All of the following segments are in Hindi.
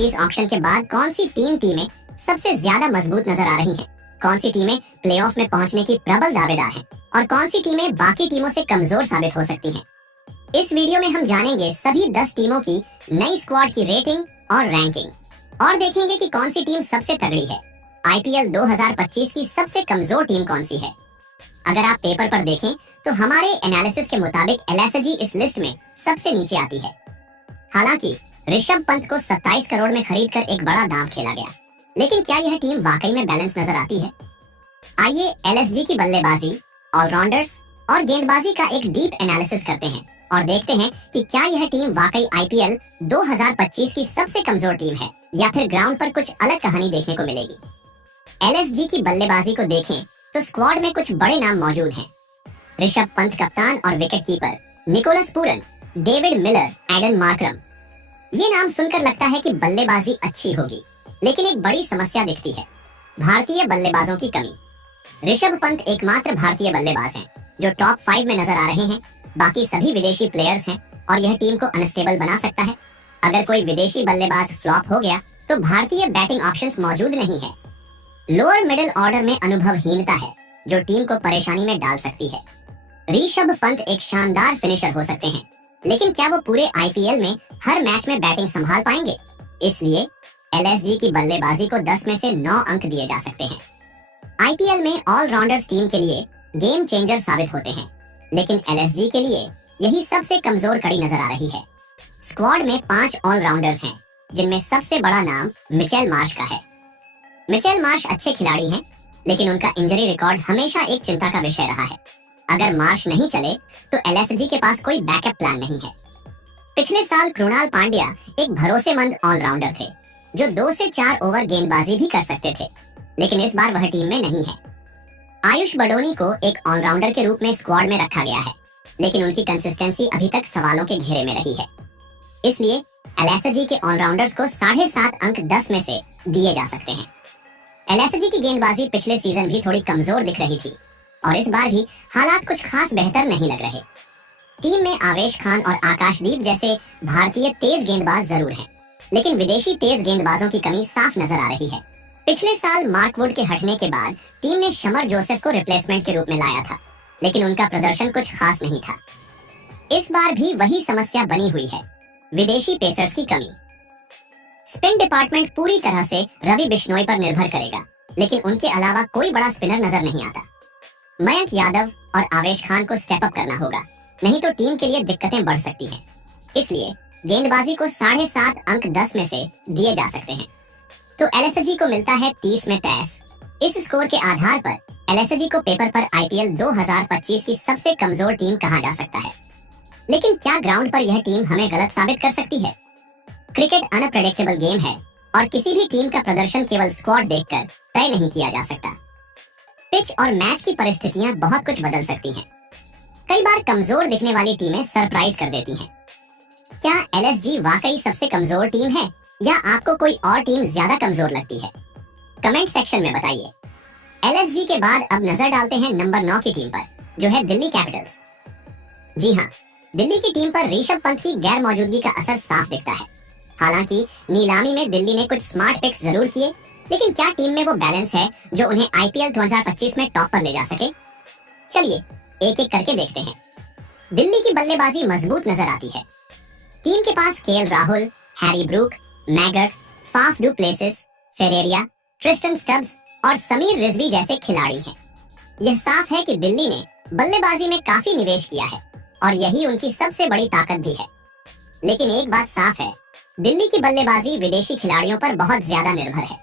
2025 ऑक्शन के बाद कौन सी तीन टीमें सबसे ज्यादा मजबूत नजर आ रही हैं? कौन सी टीमें प्लेऑफ में पहुंचने की प्रबल दावेदार हैं और कौन सी टीमें बाकी टीमों से कमजोर साबित हो सकती हैं? इस वीडियो में हम जानेंगे सभी 10 टीमों की नई स्क्वाड की रेटिंग और रैंकिंग और देखेंगे कि कौन सी टीम सबसे तगड़ी है। आईपीएल 2025 की सबसे कमजोर टीम कौन सी है? अगर आप पेपर पर देखें तो हमारे एनालिसिस के मुताबिक एलएसजी इस लिस्ट में सबसे नीचे आती है। हालांकि ऋषभ पंत को 27 करोड़ में खरीदकर एक बड़ा दांव खेला गया, लेकिन क्या यह टीम वाकई में बैलेंस नजर आती है? आइए एलएसजी की बल्लेबाजी, ऑलराउंडर्स और गेंदबाजी का एक डीप एनालिसिस करते हैं और देखते हैं कि क्या यह टीम वाकई आईपीएल 2025 की सबसे कमजोर टीम है या फिर ग्राउंड पर कुछ अलग कहानी देखने को मिलेगी। एलएसजी की बल्लेबाजी को देखें तो स्क्वाड में कुछ बड़े नाम मौजूद हैं। ऋषभ पंत कप्तान और wicket keeper, Nicholas Pooran, David Miller, Aiden Markram. ये नाम सुनकर लगता है कि बल्लेबाजी अच्छी होगी, लेकिन एक बड़ी समस्या दिखती है, भारतीय बल्लेबाजों की कमी। ऋषभ पंत एकमात्र भारतीय बल्लेबाज हैं जो टॉप 5 में नजर आ रहे हैं। बाकी सभी विदेशी प्लेयर्स हैं और यह टीम को अनस्टेबल बना सकता है। अगर कोई विदेशी बल्लेबाज फ्लॉप हो गया तो भारतीय बैटिंग ऑप्शंस मौजूद नहीं है। लोअर मिडिल ऑर्डर में अनुभवहीनता है जो टीम को परेशानी में डाल सकती है। ऋषभ पंत एक शानदार फिनिशर हो सकते हैं, लेकिन क्या वो पूरे आईपीएल में हर मैच में बैटिंग संभाल पाएंगे? इसलिए एलएसजी की बल्लेबाजी को 10 में से 9 अंक दिए जा सकते हैं। आईपीएल में ऑलराउंडर्स टीम के लिए गेम चेंजर साबित होते हैं, लेकिन एलएसजी के लिए यही सबसे कमजोर कड़ी नजर आ रही है। स्क्वाड में 5 ऑलराउंडर्स हैं, जिनमें सबसे बड़ा नाम मिचेल मार्श का है। मिचेल मार्श अच्छे खिलाड़ी हैं, लेकिन उनका इंजरी रिकॉर्ड हमेशा एक चिंता का विषय रहा है। अगर मार्श नहीं चले तो एलएसजी के पास कोई बैकअप प्लान नहीं है। पिछले साल कृणाल पांड्या एक भरोसेमंद ऑलराउंडर थे जो 2 से 4 ओवर गेंदबाजी भी कर सकते थे, लेकिन इस बार वह टीम में नहीं है। आयुष बडोनी को एक ऑलराउंडर के रूप में स्क्वाड में रखा गया है, लेकिन उनकी कंसिस्टेंसी अभी तक सवालों के घेरे में रही है। इसलिए एलएसजी के ऑलराउंडर्स को 7.5 अंक 10 में से दिए जा सकते हैं। एलएसजी की गेंदबाजी पिछले सीजन भी थोड़ी कमजोर दिख रही थी और इस बार भी हालात कुछ खास बेहतर नहीं लग रहे। टीम में आवेश खान और आकाशदीप जैसे भारतीय तेज गेंदबाज जरूर हैं, लेकिन विदेशी तेज गेंदबाजों की कमी साफ नजर आ रही है। पिछले साल मार्क वुड के हटने के बाद टीम ने शमर जोसेफ को रिप्लेसमेंट के रूप में लाया था, लेकिन उनका प्रदर्शन कुछ खास नहीं था। इस बार भी वही समस्या बनी हुई है, विदेशी पेसर्स की कमी। स्पिन डिपार्टमेंट पूरी तरह से रवि बिश्नोई पर निर्भर करेगा, लेकिन उनके अलावा कोई बड़ा स्पिनर नजर नहीं आता। मयंक यादव और आवेश खान को स्टेप अप करना होगा, नहीं तो टीम के लिए दिक्कतें बढ़ सकती हैं। इसलिए गेंदबाजी को 7.5 अंक 10 में से दिए जा सकते हैं। तो एलएसजी को मिलता है 30 में 23। इस स्कोर के आधार पर एलएसजी को पेपर पर आईपीएल 2025 की सबसे कमजोर टीम कहा जा सकता है। लेकिन क्या ग्राउंड पर यह टीम हमें गलत साबित कर सकती है? क्रिकेट अनप्रेडिक्टेबल गेम है और किसी भी टीम का प्रदर्शन केवल स्क्वाड देखकर तय नहीं किया जा सकता। पिच और मैच की परिस्थितियां बहुत कुछ बदल सकती हैं। कई बार कमजोर दिखने वाली टीमें सरप्राइज कर देती हैं। क्या एलएसजी वाकई सबसे कमजोर टीम है या आपको कोई और टीम ज्यादा कमजोर लगती है? कमेंट सेक्शन में बताइए। एलएसजी के बाद अब नजर डालते हैं नंबर 9 की टीम पर, जो है दिल्ली कैपिटल्स। जी हाँ, दिल्ली की टीम पर ऋषभ पंत की गैर मौजूदगी का असर साफ दिखता है। हालांकि नीलामी में दिल्ली ने कुछ स्मार्ट पिक्स जरूर किए, लेकिन क्या टीम में वो बैलेंस है जो उन्हें आईपीएल 2025 में टॉप पर ले जा सके? चलिए एक एक करके देखते हैं। दिल्ली की बल्लेबाजी मजबूत नजर आती है। टीम के पास KL Rahul, Harry Brook, McGurk, Faf du Plessis, Ferreira, Tristan Stubbs और समीर रिजवी जैसे खिलाड़ी हैं। यह साफ है कि दिल्ली ने बल्लेबाजी में काफी निवेश किया है और यही उनकी सबसे बड़ी ताकत भी है। लेकिन एक बात साफ है, दिल्ली की बल्लेबाजी विदेशी खिलाड़ियों पर बहुत ज्यादा निर्भर है।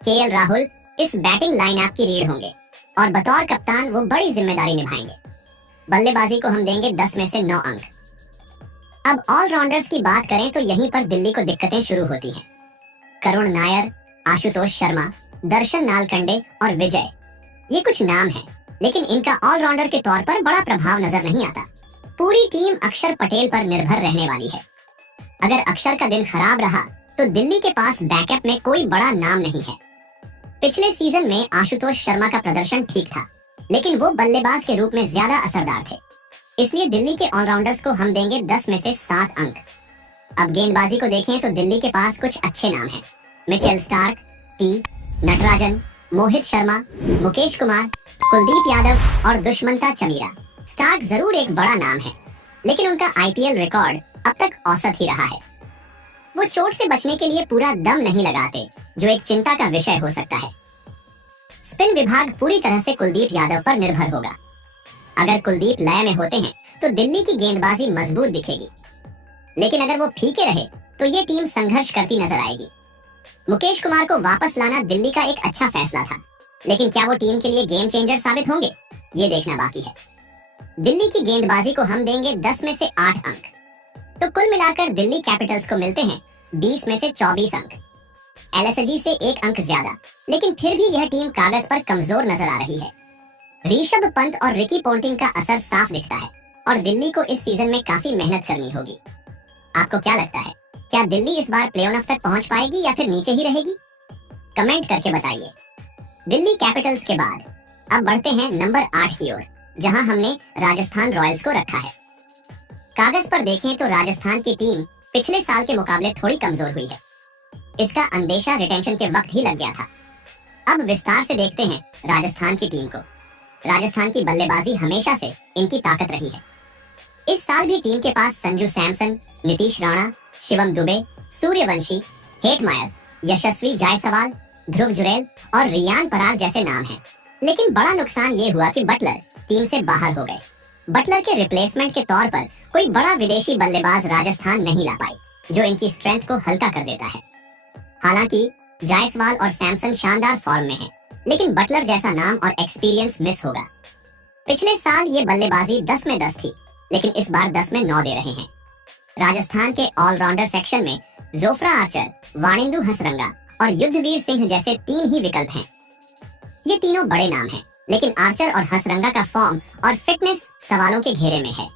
केएल राहुल इस बैटिंग लाइनअप की रीढ़ होंगे और बतौर कप्तान वो बड़ी जिम्मेदारी निभाएंगे। बल्लेबाजी को हम देंगे 10 में से 9 अंक। अब ऑलराउंडर्स की बात करें तो यहीं पर दिल्ली को दिक्कतें शुरू होती हैं। करुण नायर, आशुतोष शर्मा, दर्शन नालकंडे और विजय, ये कुछ नाम हैं, लेकिन इनका ऑलराउंडर के तौर पर बड़ा प्रभाव नजर नहीं आता। पूरी टीम अक्षर पटेल पर निर्भर रहने वाली है। अगर अक्षर का दिन खराब रहा तो दिल्ली के पास बैकअप में कोई बड़ा नाम नहीं है। पिछले सीजन में आशुतोष शर्मा का प्रदर्शन ठीक था, लेकिन वो बल्लेबाज के रूप में ज्यादा असरदार थे। इसलिए दिल्ली के ऑलराउंडर्स को हम देंगे 10 में से 7 अंक। अब गेंदबाजी को देखें तो दिल्ली के पास कुछ अच्छे नाम हैं। Mitchell Starc, T Natarajan, Mohit Sharma, Mukesh Kumar, Kuldeep Yadav और दुष्मंता चमीरा। स्टार्क जरूर एक बड़ा नाम है, लेकिन उनका आईपीएल रिकॉर्ड अब तक औसत ही रहा है। वो चोट से बचने के लिए पूरा दम नहीं लगाते, जो एक चिंता का विषय हो सकता है। स्पिन विभाग पूरी तरह से कुलदीप यादव पर निर्भर होगा। अगर कुलदीप लय में होते हैं तो दिल्ली की गेंदबाजी मजबूत दिखेगी, लेकिन अगर वो फीके रहे तो ये टीम संघर्ष करती नजर आएगी। मुकेश कुमार को वापस लाना दिल्ली का एक अच्छा फैसला था, लेकिन क्या वो टीम के लिए गेम चेंजर साबित होंगे, ये देखना बाकी है। दिल्ली की गेंदबाजी को हम देंगे 10 में से 8 अंक, तो कुल मिलाकर दिल्ली कैपिटल्स को मिलते हैं 20 में से 24 अंक। एलएसजी से 1 अंक ज्यादा, लेकिन फिर भी यह टीम कागज पर कमजोर नजर आ रही है। ऋषभ पंत और रिकी पोंटिंग का असर साफ दिखता है और दिल्ली को इस सीजन में काफी मेहनत करनी होगी। आपको क्या लगता है, क्या दिल्ली इस बार प्ले-ऑफ तक पहुंच पाएगी या फिर नीचे ही रहेगी? कमेंट करके बताइए। दिल्ली कैपिटल्स के बाद अब बढ़ते हैं नंबर 8 की ओर, जहां हमने राजस्थान रॉयल्स को रखा है। कागज पर देखें तो राजस्थान की टीम पिछले साल के मुकाबले थोड़ी कमजोर हुई है। इसका अंदेशा रिटेंशन के वक्त ही लग गया था। अब विस्तार से देखते हैं राजस्थान की टीम को। राजस्थान की बल्लेबाजी हमेशा से इनकी ताकत रही है। इस साल भी टीम के पास संजू सैमसन, नीतीश राणा, शिवम दुबे, सूर्यवंशी, हेटमायर, यशस्वी जायसवाल, ध्रुव जुरैल और रियान पराग जैसे नाम हैं। लेकिन बड़ा नुकसान ये हुआ कि बटलर टीम से बाहर हो गए। बटलर के रिप्लेसमेंट के तौर पर कोई बड़ा विदेशी बल्लेबाज राजस्थान नहीं ला पाई, जो इनकी स्ट्रेंथ को हल्का कर देता है। हालांकि जायसवाल और सैमसन शानदार फॉर्म में हैं, लेकिन बटलर जैसा नाम और एक्सपीरियंस मिस होगा। पिछले साल ये बल्लेबाजी 10 में 10 थी, लेकिन इस बार 10 में 9 दे रहे हैं। राजस्थान के ऑलराउंडर सेक्शन में जोफ्रा आर्चर, वाणिंदु हसरंगा और युद्धवीर सिंह जैसे 3 ही विकल्प हैं। ये तीनों बड़े नाम हैं, लेकिन आर्चर और हसरंगा का फॉर्म और फिटनेस सवालों के घेरे में है।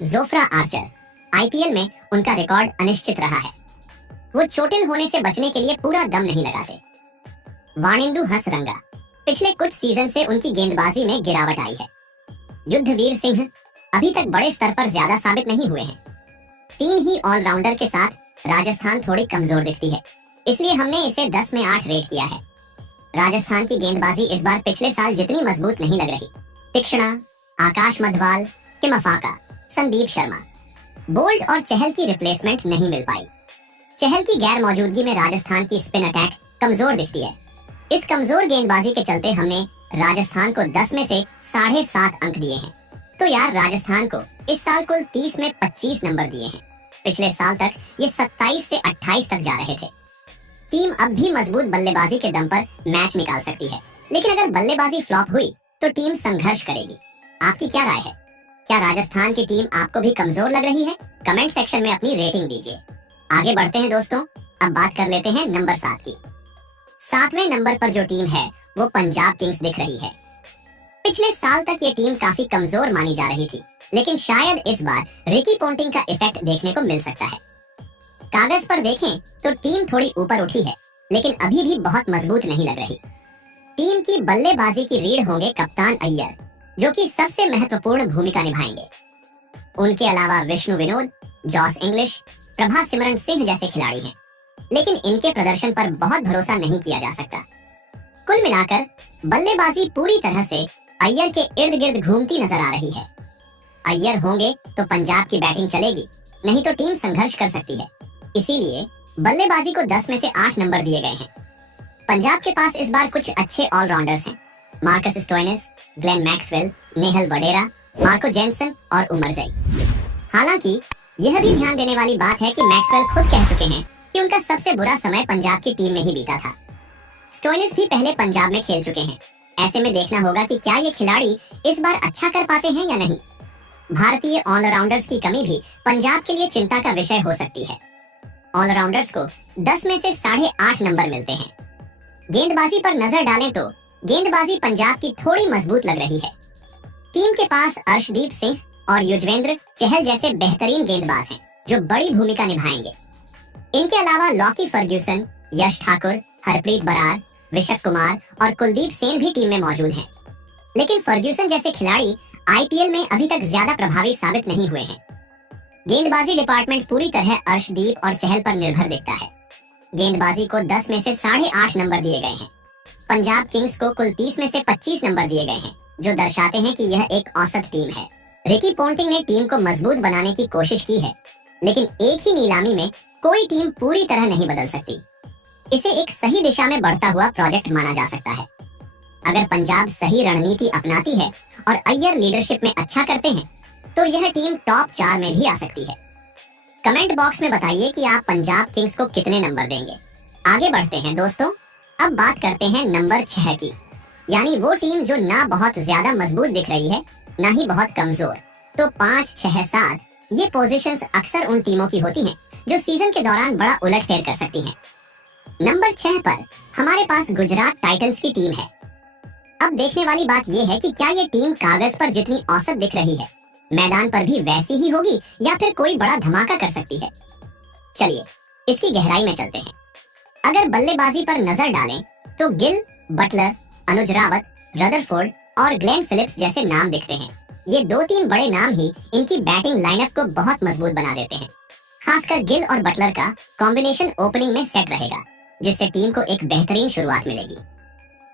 जोफ्रा आर्चर, आईपीएल में उनका रिकॉर्ड अनिश्चित रहा है। वो चोटिल होने से बचने के लिए पूरा दम नहीं लगाते। वाणिंदु हसरंगा, पिछले कुछ सीजन से उनकी गेंदबाजी में गिरावट आई है। युद्धवीर सिंह अभी तक बड़े स्तर पर ज्यादा साबित नहीं हुए हैं। 3 ही ऑलराउंडर के साथ राजस्थान थोड़ी कमजोर दिखती है, इसलिए हमने इसे 10 में 8 रेट किया है। राजस्थान की गेंदबाजी इस बार पिछले साल जितनी मजबूत नहीं लग रही। तीक्ष्णा, आकाश मधवाल, किमफाका, संदीप शर्मा, बोल्ट और चहल की रिप्लेसमेंट नहीं मिल पाई। चहल की गैर मौजूदगी में राजस्थान की स्पिन अटैक कमजोर दिखती है। इस कमजोर गेंदबाजी के चलते हमने राजस्थान को 10 में से 7.5 अंक दिए हैं। तो यार, राजस्थान को इस साल कुल 30 में 25 नंबर दिए हैं। पिछले साल तक ये 27 से 28 तक जा रहे थे। टीम अब भी मजबूत बल्लेबाजी के दम पर मैच निकाल सकती है, लेकिन अगर बल्लेबाजी फ्लॉप हुई तो टीम संघर्ष करेगी। आपकी क्या राय है? क्या राजस्थान की टीम आपको भी कमजोर लग रही है? कमेंट सेक्शन में अपनी रेटिंग दीजिए। आगे बढ़ते हैं दोस्तों, अब बात कर लेते हैं नंबर 7 की। 7वें नंबर पर जो टीम है वो पंजाब किंग्स दिख रही है। पिछले साल तक ये टीम काफी कमजोर मानी जा रही थी, लेकिन शायद इस बार रिकी पोंटिंग का इफेक्ट देखने को मिल सकता है। कागज पर देखें तो टीम थोड़ी ऊपर उठी है, लेकिन अभी भी बहुत मजबूत नहीं लग रही। टीम की बल्लेबाजी की रीढ़ होंगे कप्तान अय्यर, जो कि सबसे महत्वपूर्ण भूमिका निभाएंगे। उनके अलावा विष्णु विनोद, जॉस इंग्लिश, प्रभा सिमरन सिंह जैसे खिलाड़ी हैं, लेकिन इनके प्रदर्शन पर बहुत भरोसा नहीं किया जा सकता। कुल मिलाकर बल्लेबाजी पूरी तरह से अय्यर के इर्द गिर्द घूमती नजर आ रही है। अय्यर होंगे तो पंजाब की बैटिंग चलेगी, नहीं तो टीम संघर्ष कर सकती है। इसीलिए बल्लेबाजी को 10 में से 8 नंबर दिए गए हैं। पंजाब के पास इस बार कुछ अच्छे ऑलराउंडर्स हैं। Marcus Stoinis, Glenn Maxwell, Nehal Wadhera, Marco Jansen और उमरजई। हालांकि यह भी ध्यान देने वाली बात है कि मैक्सवेल खुद कह चुके हैं कि उनका सबसे बुरा समय पंजाब की टीम में ही बीता था। स्टोइनिस भी पहले पंजाब में खेल चुके हैं। ऐसे में देखना होगा कि क्या ये खिलाड़ी इस बार अच्छा कर पाते हैं या नहीं। भारतीय ऑलराउंडर्स की कमी भी पंजाब के लिए चिंता का विषय हो सकती है। ऑलराउंडर्स को 10 में से 8.5 नंबर मिलते हैं। गेंदबाजी पर नजर डालें तो गेंदबाजी पंजाब की थोड़ी मजबूत लग रही है। टीम के पास अर्शदीप सिंह और युजवेंद्र चहल जैसे बेहतरीन गेंदबाज हैं, जो बड़ी भूमिका निभाएंगे। इनके अलावा लॉकी फर्ग्यूसन, यश ठाकुर, हरप्रीत बरार, विशक कुमार और कुलदीप सेन भी टीम में मौजूद हैं। लेकिन फर्ग्यूसन जैसे खिलाड़ी आईपीएल में अभी तक ज्यादा प्रभावी साबित नहीं हुए हैं। गेंदबाजी डिपार्टमेंट पूरी तरह अर्शदीप और चहल पर निर्भर दिखता है। गेंदबाजी को 10 में से 8.5 नंबर दिए गए हैं। पंजाब किंग्स को कुल 30 में से 25 नंबर दिए गए हैं, जो दर्शाते हैं कि यह एक औसत टीम है। रिकी पोंटिंग ने टीम को मजबूत बनाने की कोशिश की है, लेकिन एक ही नीलामी में कोई टीम पूरी तरह नहीं बदल सकती। इसे एक सही दिशा में बढ़ता हुआ प्रोजेक्ट माना जा सकता है। अगर पंजाब सही रणनीति अपनाती है और अय्यर लीडरशिप में अच्छा करते हैं, तो यह टीम टॉप 4 में भी आ सकती है। कमेंट बॉक्स में बताइए कि आप पंजाब किंग्स को कितने नंबर देंगे। आगे बढ़ते हैं दोस्तों, अब बात करते हैं नंबर 6 की, यानी वो टीम जो ना बहुत ज्यादा मजबूत दिख रही है, ना ही बहुत कमजोर। तो 5, 6, 7 ये पोजीशंस अक्सर उन टीमों की होती हैं जो सीजन के दौरान बड़ा उलटफेर कर सकती हैं। नंबर 6 पर हमारे पास गुजरात टाइटंस की टीम है। अब देखने वाली बात यह है कि क्या ये टीम कागज पर जितनी औसत दिख रही है, मैदान पर भी वैसी ही होगी या फिर कोई बड़ा धमाका कर सकती है। चलिए इसकी गहराई में चलते हैं। अगर बल्लेबाजी पर नजर डालें तो गिल, बटलर, अनुज रावत, रदरफोर्ड और ग्लेन फिलिप्स जैसे नाम दिखते हैं। ये 2-3 बड़े नाम ही इनकी बैटिंग लाइनअप को बहुत मजबूत बना देते हैं। खासकर गिल और बटलर का कॉम्बिनेशन ओपनिंग में सेट रहेगा, जिससे टीम को एक बेहतरीन शुरुआत मिलेगी।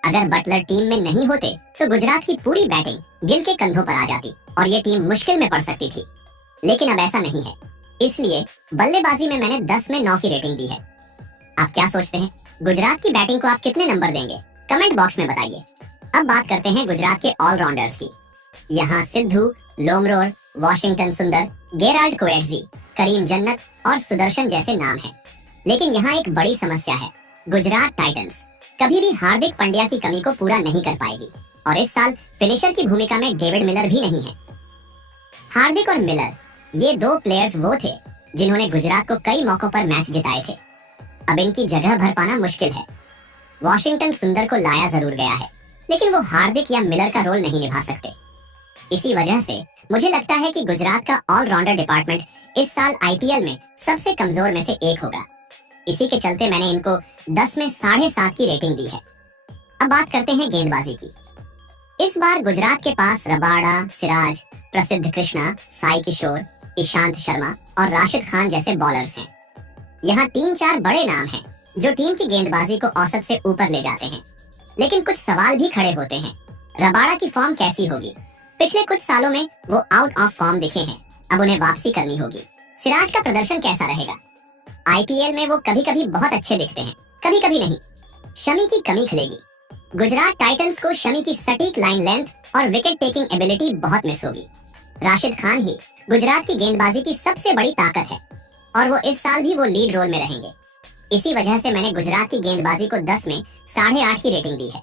अगर बटलर टीम में नहीं होते तो गुजरात की पूरी बैटिंग गिल के कंधों पर आ जाती और ये टीम मुश्किल में पड़ सकती थी, लेकिन अब ऐसा नहीं है। इसलिए बल्लेबाजी में मैंने 10 में 9 की रेटिंग दी है। आप क्या सोचते हैं, गुजरात की बैटिंग को आप कितने नंबर देंगे? कमेंट बॉक्स में बताइए। अब बात करते हैं गुजरात के ऑलराउंडर्स की। यहाँ सिद्धू, लोमरोर, वॉशिंगटन सुंदर, गेराल्ड कोएट्जी, करीम जन्नत और सुदर्शन जैसे नाम हैं। लेकिन यहाँ एक बड़ी समस्या है। गुजरात टाइटंस कभी भी हार्दिक पांड्या की कमी को पूरा नहीं कर पाएगी और इस साल फिनिशर की भूमिका में डेविड मिलर भी नहीं है। हार्दिक और मिलर, ये 2 प्लेयर्स वो थे जिन्होंने गुजरात को कई मौकों पर मैच जिताए थे। अब इनकी जगह भर पाना मुश्किल है। वॉशिंगटन सुंदर को लाया जरूर गया है, लेकिन वो हार्दिक या मिलर का रोल नहीं निभा सकते। इसी वजह से मुझे लगता है कि गुजरात का ऑलराउंडर डिपार्टमेंट इस साल आईपीएल में सबसे कमजोर में से एक होगा। इसी के चलते मैंने इनको 10 में 7.5 की रेटिंग दी है। अब बात करते हैं गेंदबाजी की। इस बार गुजरात के पास रबाड़ा, सिराज, प्रसिद्ध कृष्णा, साई किशोर, ईशांत शर्मा और राशिद खान जैसे बॉलर्स हैं। यहाँ 3-4 बड़े नाम हैं जो टीम की गेंदबाजी को औसत से ऊपर ले जाते हैं, लेकिन कुछ सवाल भी खड़े होते हैं। रबाड़ा की फॉर्म कैसी होगी? पिछले कुछ सालों में वो आउट ऑफ फॉर्म दिखे हैं, अब उन्हें वापसी करनी होगी। सिराज का प्रदर्शन कैसा रहेगा? आईपीएल में वो कभी कभी बहुत अच्छे दिखते हैं, कभी कभी नहीं। शमी की कमी खलेगी। गुजरात टाइटंस को शमी की सटीक लाइन लेंथ और विकेट टेकिंग एबिलिटी बहुत मिस होगी। राशिद खान ही गुजरात की गेंदबाजी की सबसे बड़ी ताकत है और वो इस साल भी वो लीड रोल में रहेंगे। इसी वजह से मैंने गुजरात की गेंदबाजी को 10 में 8.5 की रेटिंग दी है।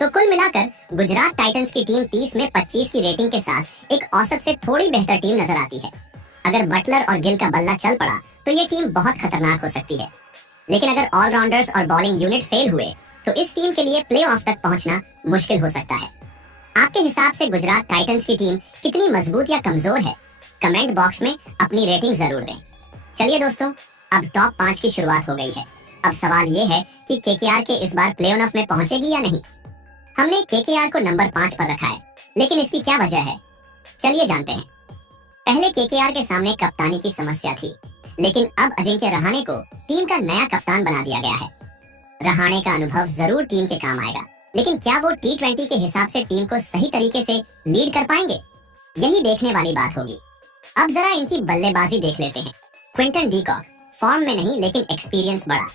तो कुल मिलाकर गुजरात टाइटंस की टीम 30 में 25 की रेटिंग के साथ एक औसत से थोड़ी बेहतर टीम नजर आती है। अगर बटलर और गिल का बल्ला चल पड़ा तो ये टीम बहुत खतरनाक हो सकती है, लेकिन अगर ऑलराउंडर्स और बॉलिंग यूनिट फेल हुए तो इस टीम के लिए प्लेऑफ तक पहुंचना मुश्किल हो सकता है। आपके हिसाब से गुजरात टाइटंस की टीम कितनी मजबूत या कमजोर है? कमेंट बॉक्स में अपनी रेटिंग जरूर दें। चलिए दोस्तों, अब टॉप 5 की शुरुआत हो गई है। अब सवाल ये है कि केकेआर के इस बार प्ले ऑफ में पहुंचेगी या नहीं। हमने केकेआर को नंबर 5 पर रखा है, लेकिन इसकी क्या वजह है? चलिए जानते हैं। पहले केकेआर के सामने कप्तानी की समस्या थी, लेकिन अब अजिंक्य रहाणे को टीम का नया कप्तान बना दिया गया है। रहाणे का अनुभव जरूर टीम के काम आएगा, लेकिन क्या वो T20 के हिसाब से टीम को सही तरीके से लीड कर पाएंगे? यही देखने वाली बात होगी। अब जरा इनकी बल्लेबाजी देख लेते हैं। क्विंटन डीकॉक फॉर्म में नहीं, लेकिन एक्सपीरियंस बड़ा।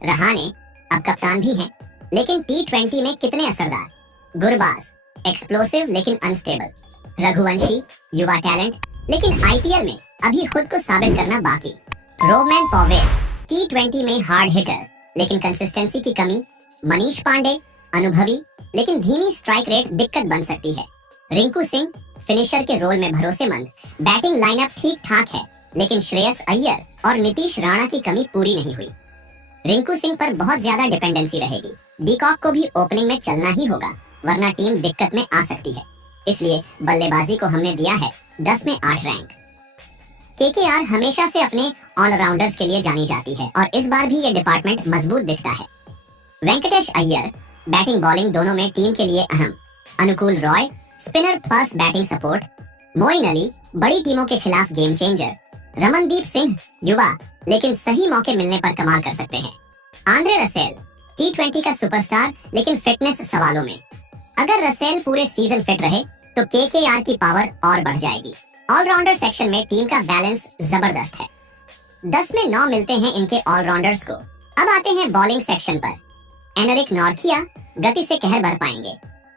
रहाणे अब कप्तान भी हैं, लेकिन T20 में कितने असरदार। गुरबाज एक्सप्लोसिव लेकिन अनस्टेबल। रघुवंशी युवा टैलेंट, लेकिन आईपीएल में अभी खुद को साबित करना बाकी। रोमैन पॉवेल T20 में हार्ड हिटर, लेकिन कंसिस्टेंसी की कमी। मनीष पांडे अनुभवी, लेकिन धीमी स्ट्राइक रेट दिक्कत बन सकती है। रिंकू सिंह फिनिशर के रोल में भरोसेमंद। बैटिंग लाइनअप ठीक ठाक है, लेकिन श्रेयस अय्यर और नीतीश राणा की कमी पूरी नहीं हुई। रिंकू सिंह पर बहुत ज्यादा डिपेंडेंसी रहेगी। डीकॉक को भी ओपनिंग में चलना ही होगा, वरना टीम दिक्कत में आ सकती है। इसलिए बल्लेबाजी को हमने दिया है 10 में 8 रैंक। केकेआर हमेशा से अपने ऑलराउंडर्स के लिए जानी जाती है और इस बार भी ये डिपार्टमेंट मजबूत दिखता है। वेंकटेश अय्यर बैटिंग बॉलिंग दोनों में टीम के लिए अहम। Anukul Roy spinner plus batting support. Moeen Ali बड़ी टीमों के खिलाफ गेम चेंजर। रमनदीप सिंह युवा लेकिन सही मौके मिलने पर कमाल कर सकते हैं। आंद्रे रसेल T20 का सुपरस्टार लेकिन फिटनेस सवालों में। अगर रसेल पूरे सीजन फिट रहे तो KKR की पावर और बढ़ जाएगी। ऑलराउंडर सेक्शन में टीम का बैलेंस जबरदस्त है। 10 में 9 मिलते हैं इनके ऑलराउंडर्स को। अब आते हैं बॉलिंग सेक्शन पर। एनरिक नॉर्किया गति से कहर भर पाएंगे।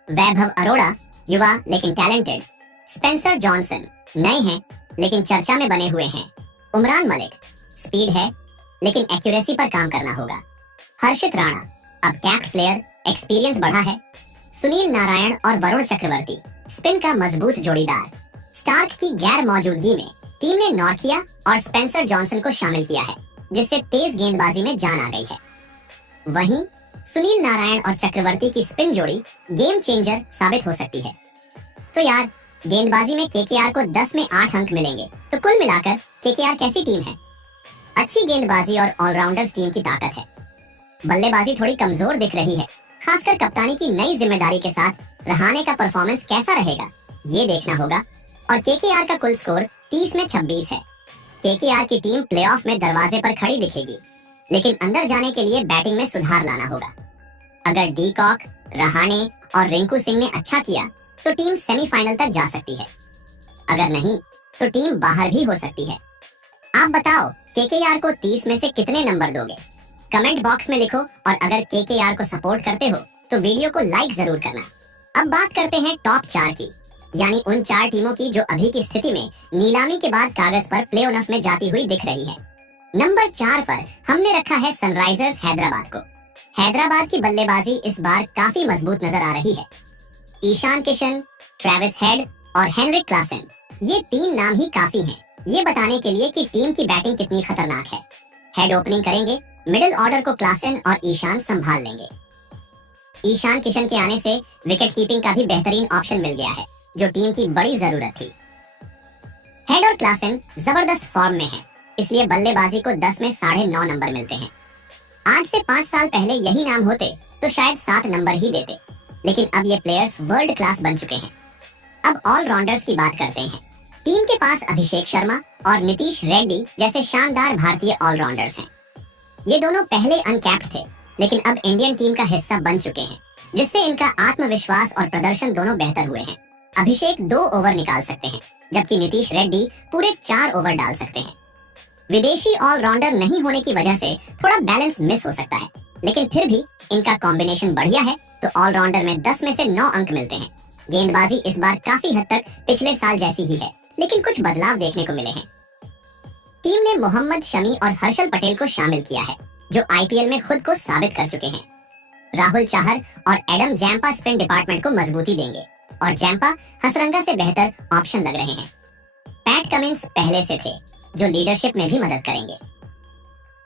वैभव अरोड़ा युवा लेकिन टैलेंटेड। स्पेंसर जॉनसन नए हैं लेकिन चर्चा में बने हुए हैं। उमरान मलिक स्पीड है लेकिन एक्यूरेसी पर काम करना होगा। हर्षित राणा अब कैप्ड प्लेयर, एक्सपीरियंस बढ़ा है। सुनील नारायण और वरुण चक्रवर्ती स्पिन का मजबूत जोड़ीदार। स्टार्क की गैर मौजूदगी में टीम ने नॉर्किया और स्पेंसर जॉनसन को शामिल किया है, जिससे तेज गेंदबाजी में जान आ गई है। वहीं सुनील नारायण और चक्रवर्ती की स्पिन जोड़ी गेम चेंजर साबित हो सकती है। तो यार, गेंदबाजी में KKR को 10 में 8 अंक मिलेंगे। तो कुल मिलाकर KKR कैसी टीम है? अच्छी गेंदबाजी और ऑलराउंडर्स टीम की ताकत है। बल्लेबाजी थोड़ी कमजोर दिख रही है, खासकर कप्तानी की नई जिम्मेदारी के साथ रहाणे का परफॉर्मेंस कैसा रहेगा ये देखना होगा। और KKR का कुल स्कोर 30 में 26 है। KKR की टीम प्लेऑफ में दरवाजे पर खड़ी दिखेगी, लेकिन अंदर जाने के लिए बैटिंग में सुधार लाना होगा। अगर डी कॉक, रहाणे और रिंकू सिंह ने अच्छा किया तो टीम सेमीफाइनल तक जा सकती है। अगर नहीं तो टीम बाहर भी हो सकती है। आप बताओ KKR को 30 में से कितने नंबर दोगे? कमेंट बॉक्स में लिखो। और अगर KKR को सपोर्ट करते हो तो वीडियो को लाइक जरूर करना। अब बात करते हैं टॉप 4 की, यानी उन 4 टीमों की जो अभी की स्थिति में नीलामी के बाद कागज पर प्ले ऑफ में जाती हुई दिख रही है। नंबर 4 पर हमने रखा है सनराइजर्स हैदराबाद को। हैदराबाद की बल्लेबाजी इस बार काफी मजबूत नजर आ रही है। ईशान किशन, ट्रेविस हेड और हेनरिक क्लासन, ये 3 नाम ही काफी हैं ये बताने के लिए कि टीम की बैटिंग कितनी खतरनाक है। हेड ओपनिंग करेंगे, मिडिल ऑर्डर को क्लासन और ईशान संभाल लेंगे। ईशान किशन के आने से विकेट कीपिंग का भी बेहतरीन ऑप्शन मिल गया है, जो टीम की बड़ी जरूरत थी। हेड और क्लासन जबरदस्त फॉर्म में हैं, इसलिए बल्लेबाजी को 10 में 9.5 नंबर मिलते हैं। आज से 5 साल पहले यही नाम होते तो शायद 7 नंबर ही देते, लेकिन अब ये प्लेयर्स वर्ल्ड क्लास बन चुके हैं। अब ऑलराउंडर्स की बात करते हैं। टीम के पास अभिषेक शर्मा और नीतीश रेड्डी जैसे शानदार भारतीय ऑलराउंडर्स हैं। ये दोनों पहले अनकैप्ड थे, लेकिन अब इंडियन टीम का हिस्सा बन चुके हैं, जिससे इनका आत्मविश्वास और प्रदर्शन दोनों बेहतर हुए हैं। अभिषेक 2 ओवर निकाल सकते हैं, जबकि नीतीश रेड्डी पूरे 4 ओवर डाल सकते हैं। विदेशी ऑलराउंडर नहीं होने की वजह से थोड़ा बैलेंस मिस हो सकता है, लेकिन फिर भी इनका कॉम्बिनेशन बढ़िया है, तो ऑलराउंडर में 10 में से 9 अंक मिलते हैं। गेंदबाजी इस बार काफी हद तक पिछले साल जैसी ही है, लेकिन कुछ बदलाव देखने को मिले हैं। टीम ने मोहम्मद शमी और हर्षल पटेल को शामिल किया है, जो IPL में खुद को साबित कर चुके हैं। राहुल चाहर और एडम जैम्पा स्पिन डिपार्टमेंट को मजबूती देंगे, और जैम्पा हसरंगा से बेहतर ऑप्शन लग रहे हैं। पैट कमिंस पहले से थे, जो लीडरशिप में भी मदद करेंगे।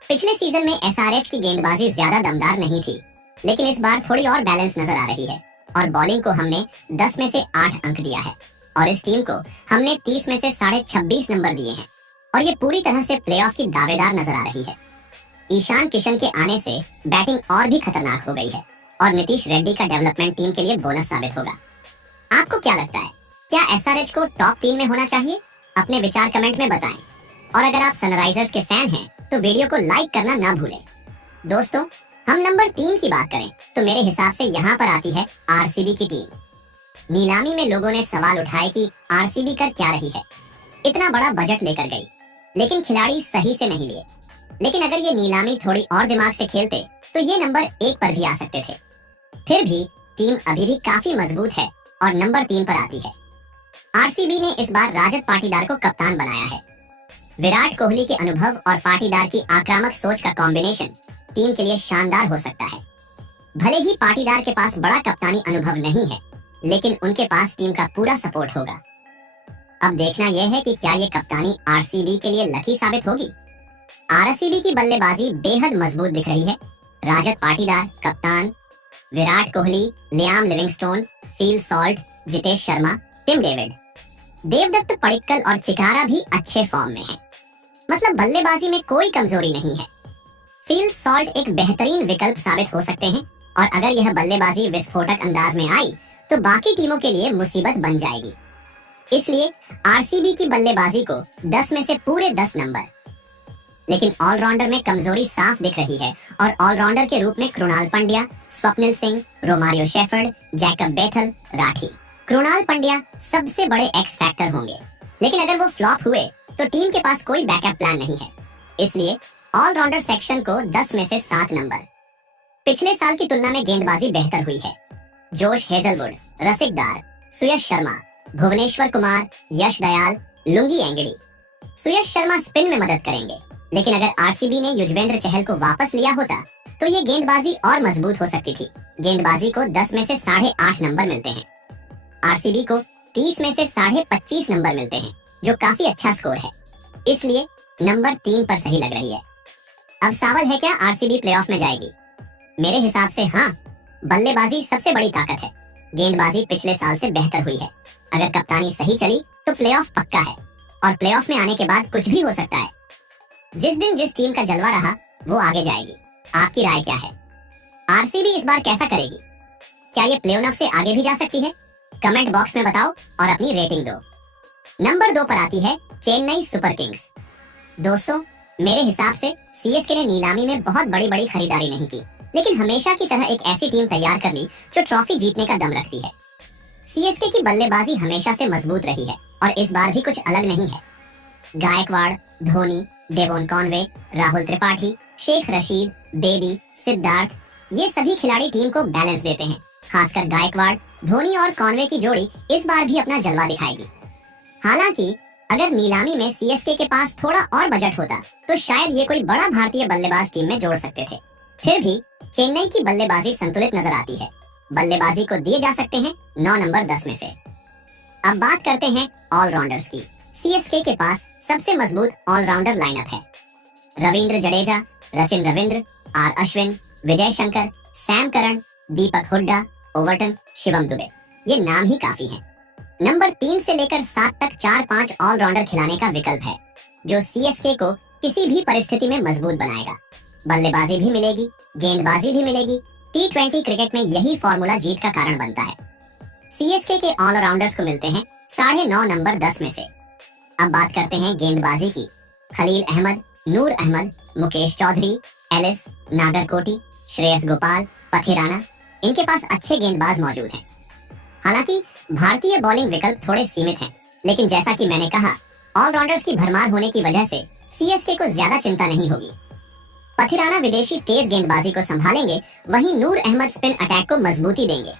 पिछले सीजन में SRH की गेंदबाजी ज्यादा दमदार नहीं थी, लेकिन इस बार थोड़ी और बैलेंस नजर आ रही है। और बॉलिंग को हमने 10 में से 8 अंक दिया है, और इस टीम को हमने 30 में से 26.5 नंबर दिए हैं, और ये पूरी तरह से प्लेऑफ की दावेदार नजर आ रही है। ईशान किशन के आने से बैटिंग और भी खतरनाक हो गई है, और नीतीश रेड्डी का डेवलपमेंट टीम के लिए बोनस साबित होगा। आपको क्या लगता है, क्या SRH को टॉप 3 में होना चाहिए? अपने विचार कमेंट में बताएं। और अगर आप सनराइजर्स के फैन हैं तो वीडियो को लाइक करना ना भूलें। दोस्तों, हम नंबर 3 की बात करें तो मेरे हिसाब से यहाँ पर आती है RCB की टीम। नीलामी में लोगों ने सवाल उठाए कि RCB कर क्या रही है, इतना बड़ा बजट लेकर गई, लेकिन खिलाड़ी सही से नहीं लिए। लेकिन अगर ये नीलामी थोड़ी और दिमाग से खेलते तो ये नंबर 1 पर भी आ सकते थे। फिर भी टीम अभी भी काफी मजबूत है और नंबर 3 पर आती है। RCB ने इस बार राजत पाटीदार को कप्तान बनाया है। विराट कोहली के अनुभव और पाटीदार की आक्रामक सोच का कॉम्बिनेशन टीम के लिए शानदार हो सकता है। भले ही पाटीदार के पास बड़ा कप्तानी अनुभव नहीं है, लेकिन उनके पास टीम का पूरा सपोर्ट होगा। अब देखना यह है कि क्या ये कप्तानी RCB के लिए लकी साबित होगी। RCB की बल्लेबाजी बेहद मजबूत दिख रही है। राजत पाटीदार कप्तान, Virat Kohli, Liam Livingstone, Phil Salt, Jitesh Sharma, Tim David, Devdutt Padikkal और चिकारा भी अच्छे फॉर्म में हैं। मतलब बल्लेबाजी में कोई कमजोरी नहीं है। फील सॉल्ट एक बेहतरीन विकल्प साबित हो सकते हैं, और अगर यह बल्लेबाजी विस्फोटक अंदाज में आई तो बाकी टीमों के लिए मुसीबत बन जाएगी। इसलिए आरसीबी की बल्लेबाजी को 10 में से पूरे 10 नंबर। लेकिन ऑलराउंडर में कमजोरी साफ दिख रही है और ऑलराउंडर के रूप में Krunal Pandya, Swapnil Singh, Romario Shepherd, Jacob Bethell, Rathi. Krunal Pandya सबसे बड़े एक्स फैक्टर होंगे, लेकिन अगर वो फ्लॉप हुए तो टीम के पास कोई बैकअप प्लान नहीं है। इसलिए ऑलराउंडर सेक्शन को 10 में से 7 नंबर। पिछले साल की तुलना में गेंदबाजी बेहतर हुई है। जोश हेजलवुड, रसिक दार, सुयश शर्मा, भुवनेश्वर कुमार, यश दयाल, लुंगी एंगड़ी। सुयश शर्मा स्पिन में मदद करेंगे, लेकिन अगर आरसीबी ने युजवेंद्र चहल को वापस लिया होता तो ये गेंदबाजी और मजबूत हो सकती थी। गेंदबाजी को 10 में से 8.5 नंबर मिलते हैं। आरसीबी को 30 में से 25.5 नंबर मिलते हैं, जो काफी अच्छा स्कोर है। इसलिए नंबर 3 पर सही लग रही है। अब सवाल है, क्या आरसीबी प्लेऑफ में जाएगी? मेरे हिसाब से हाँ। बल्लेबाजी सबसे बड़ी ताकत है। गेंदबाजी पिछले साल से बेहतर हुई है। अगर कप्तानी सही चली तो प्लेऑफ पक्का है, और प्लेऑफ में आने के बाद कुछ भी हो सकता है। जिस दिन जिस टीम का जलवा रहा वो आगे जाएगी। आपकी राय क्या है? आरसीबी इस बार कैसा करेगी? क्या ये प्लेऑफ से आगे भी जा सकती है? कमेंट बॉक्स में बताओ और अपनी रेटिंग दो। नंबर 2 पर आती है चेन्नई सुपर किंग्स। दोस्तों, मेरे हिसाब से सीएसके ने नीलामी में बहुत बड़ी बड़ी खरीदारी नहीं की, लेकिन हमेशा की तरह एक ऐसी टीम तैयार कर ली जो ट्रॉफी जीतने का दम रखती है। सीएसके की बल्लेबाजी हमेशा से मजबूत रही है और इस बार भी कुछ अलग नहीं है। गायकवाड़, धोनी, डेवोन कॉनवे, राहुल त्रिपाठी, शेख रशीद, बेदी, सिद्धार्थ, ये सभी खिलाड़ी टीम को बैलेंस देते हैं। खासकर गायकवाड़, धोनी और कॉनवे की जोड़ी इस बार भी अपना जलवा दिखाएगी। हालांकि अगर नीलामी में सीएसके के पास थोड़ा और बजट होता तो शायद ये कोई बड़ा भारतीय बल्लेबाज टीम में जोड़ सकते थे। फिर भी चेन्नई की बल्लेबाजी संतुलित नजर आती है। बल्लेबाजी को दिए जा सकते हैं 9 नंबर 10 में से। अब बात करते हैं ऑलराउंडर्स की। सीएसके के पास सबसे मजबूत ऑलराउंडर लाइनअप है। Ravindra Jadeja, Rachin Ravindra, R Ashwin, Vijay Shankar, Sam Curran, Deepak Hooda, Overton, Shivam Dube, ये नाम ही काफी हैं। नंबर 3 से लेकर 7 तक 4-5 ऑलराउंडर खिलाने का विकल्प है, जो सीएसके को किसी भी परिस्थिति में मजबूत बनाएगा। बल्लेबाजी भी मिलेगी, गेंदबाजी भी मिलेगी। टी20 क्रिकेट में यही फॉर्मूला जीत का कारण बनता है। सीएसके के ऑलराउंडर्स को मिलते हैं 9.5 नंबर 10 में से। अब बात करते हैं गेंदबाजी की। खलील अहमद, नूर अहमद, मुकेश चौधरी, एलिस, नागरकोटी, श्रेयस गोपाल, पथिराना, इनके पास अच्छे गेंदबाज मौजूद हैं। हालांकि भारतीय बॉलिंग विकल्प थोड़े सीमित हैं, लेकिन जैसा कि मैंने कहा, ऑलराउंडर्स की भरमार होने की वजह से सीएसके को ज्यादा चिंता नहीं होगी। पथिराना विदेशी तेज गेंदबाजी को संभालेंगे, वहीं नूर अहमद स्पिन अटैक को मजबूती देंगे।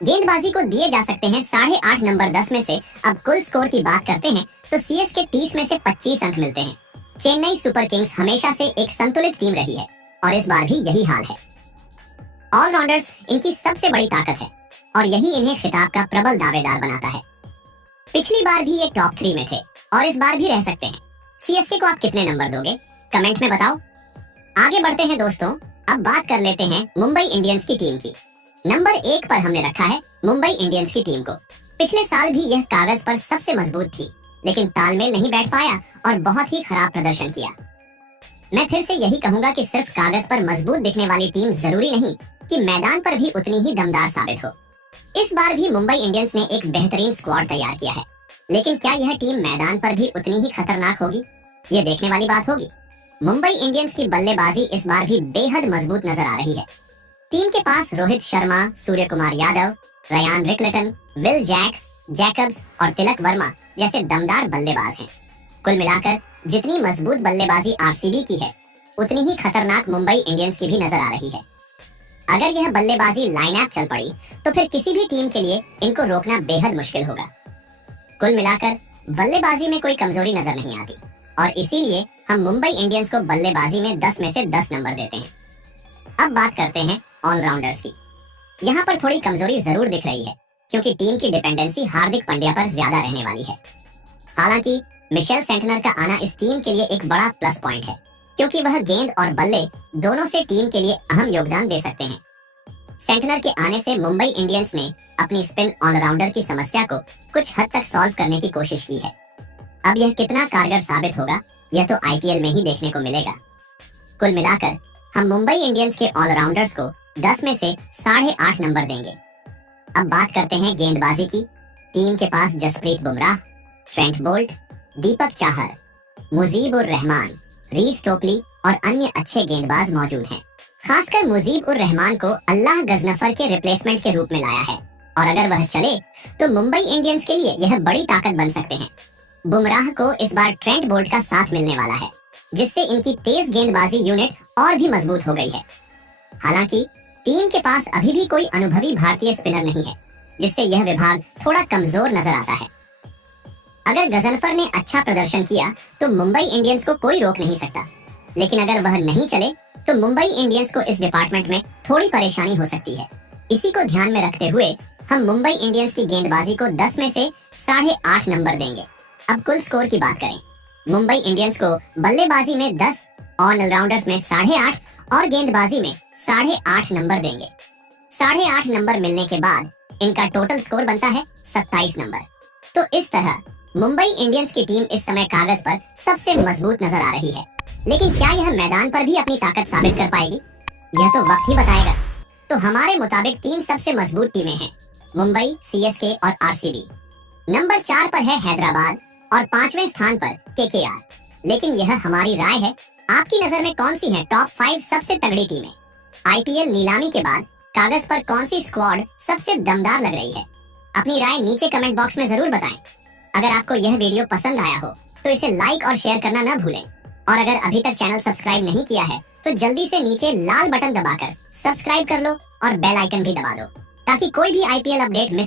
गेंदबाजी को दिए जा सकते हैं 8.5 नंबर 10 में से। अब कुल स्कोर की बात करते हैं तो सीएसके 30 में से 25 अंक मिलते हैं। चेन्नई सुपर किंग्स हमेशा से एक संतुलित टीम रही है और इस बार भी यही हाल है। ऑलराउंडर्स इनकी सबसे बड़ी ताकत है और यही इन्हें खिताब का प्रबल दावेदार बनाता है। पिछली बार भी ये टॉप 3 में थे और इस बार भी रह सकते हैं। सीएसके को आप कितने नंबर दोगे? कमेंट में बताओ। आगे बढ़ते हैं दोस्तों, अब बात कर लेते हैं मुंबई इंडियंस की टीम की। नंबर 1 पर हमने रखा है मुंबई इंडियंस की टीम को। पिछले साल भी यह कागज पर सबसे मजबूत थी, लेकिन तालमेल नहीं बैठ पाया और बहुत ही खराब प्रदर्शन किया। मैं फिर से यही कहूंगा कि सिर्फ कागज पर मजबूत दिखने वाली टीम जरूरी नहीं कि मैदान पर भी उतनी ही दमदार साबित हो। इस बार भी मुंबई इंडियंस ने एक बेहतरीन स्क्वाड तैयार किया है, लेकिन क्या यह टीम मैदान पर भी उतनी ही खतरनाक होगी? ये देखने वाली बात होगी। मुंबई इंडियंस की बल्लेबाजी इस बार भी बेहद मजबूत नजर आ रही है। टीम के पास Rohit Sharma, Suryakumar Yadav, Ryan Rickelton, Will Jacks, Jacobs और तिलक वर्मा जैसे दमदार बल्लेबाज हैं। कुल मिलाकर जितनी मजबूत बल्लेबाजी आरसीबी की है, उतनी ही खतरनाक मुंबई इंडियंस की भी नजर आ रही है। अगर यह बल्लेबाजी लाइनअप चल पड़ी तो फिर किसी भी टीम के लिए इनको रोकना बेहद मुश्किल होगा। कुल मिलाकर बल्लेबाजी में कोई कमजोरी नजर नहीं आती और इसीलिए हम मुंबई इंडियंस को बल्लेबाजी में 10 में से 10 नंबर देते हैं। अब बात करते हैं ऑलराउंडर्स की। यहाँ पर थोड़ी कमजोरी जरूर दिख रही है, क्योंकि टीम की डिपेंडेंसी हार्दिक पांड्या पर ज्यादा रहने वाली है। हालांकि मिशेल सेंटनर का आना इस टीम के लिए एक बड़ा प्लस पॉइंट है, क्योंकि वह गेंद और बल्ले दोनों से टीम के लिए अहम योगदान दे सकते हैं। सेंटनर के आने से मुंबई इंडियंस ने अपनी स्पिन ऑलराउंडर की समस्या को कुछ हद तक सॉल्व करने की कोशिश की है। अब यह कितना कारगर साबित होगा, यह तो आईपीएल में ही देखने को मिलेगा। कुल मिलाकर हम मुंबई इंडियंस के ऑलराउंडर्स को 10 में से 8.5 नंबर देंगे। अब बात करते हैं गेंदबाजी की। टीम के पास जसप्रीत बुमराह, ट्रेंट बोल्ट, दीपक चाहर, मुजीब उर रहमान, रीस टोपली और अन्य अच्छे गेंदबाज मौजूद हैं। खासकर मुजीब उर रहमान को अल्लाह गजनफर के रिप्लेसमेंट के रूप में लाया है और अगर वह चले तो मुंबई इंडियंस के लिए यह बड़ी ताकत बन सकते हैं। बुमराह को इस बार ट्रेंट बोल्ट का साथ मिलने वाला है, जिससे इनकी तेज गेंदबाजी यूनिट और भी मजबूत हो गई है। हालांकि टीम के पास अभी भी कोई अनुभवी भारतीय स्पिनर नहीं है, जिससे यह विभाग थोड़ा कमजोर नजर आता है। अगर गजनफर ने अच्छा प्रदर्शन किया तो मुंबई इंडियंस को कोई रोक नहीं सकता, लेकिन अगर वह नहीं चले तो मुंबई इंडियंस को इस डिपार्टमेंट में थोड़ी परेशानी हो सकती है। इसी को ध्यान में रखते हुए हम मुंबई इंडियंस की गेंदबाजी को 10 में से 8.5 नंबर देंगे। अब कुल स्कोर की बात करें, मुंबई इंडियंस को बल्लेबाजी में 10, ऑलराउंडर्स में 8.5 और गेंदबाजी में 8.5 नंबर देंगे। 8.5 नंबर मिलने के बाद इनका टोटल स्कोर बनता है 27 नंबर। तो इस तरह मुंबई इंडियंस की टीम इस समय कागज पर सबसे मजबूत नजर आ रही है, लेकिन क्या यह मैदान पर भी अपनी ताकत साबित कर पाएगी, यह तो वक्त ही बताएगा। तो हमारे मुताबिक 3 सबसे मजबूत टीमें हैं, मुंबई, सीएसके और आरसीबी। नंबर 4 पर है हैदराबाद और 5वें स्थान पर केकेआर। लेकिन यह हमारी राय है, आपकी नजर में कौन सी है टॉप 5 सबसे तगड़ी टीमें? आईपीएल नीलामी के बाद कागज पर कौन सी स्क्वाड सबसे दमदार लग रही है? अपनी राय नीचे कमेंट बॉक्स में जरूर बताएं। अगर आपको यह वीडियो पसंद आया हो तो इसे लाइक और शेयर करना न भूलें, और अगर अभी तक चैनल सब्सक्राइब नहीं किया है तो जल्दी से नीचे लाल बटन दबाकर सब्सक्राइब कर लो और बेल आइकन भी दबा दो, ताकि कोई भी आईपीएल अपडेट मिस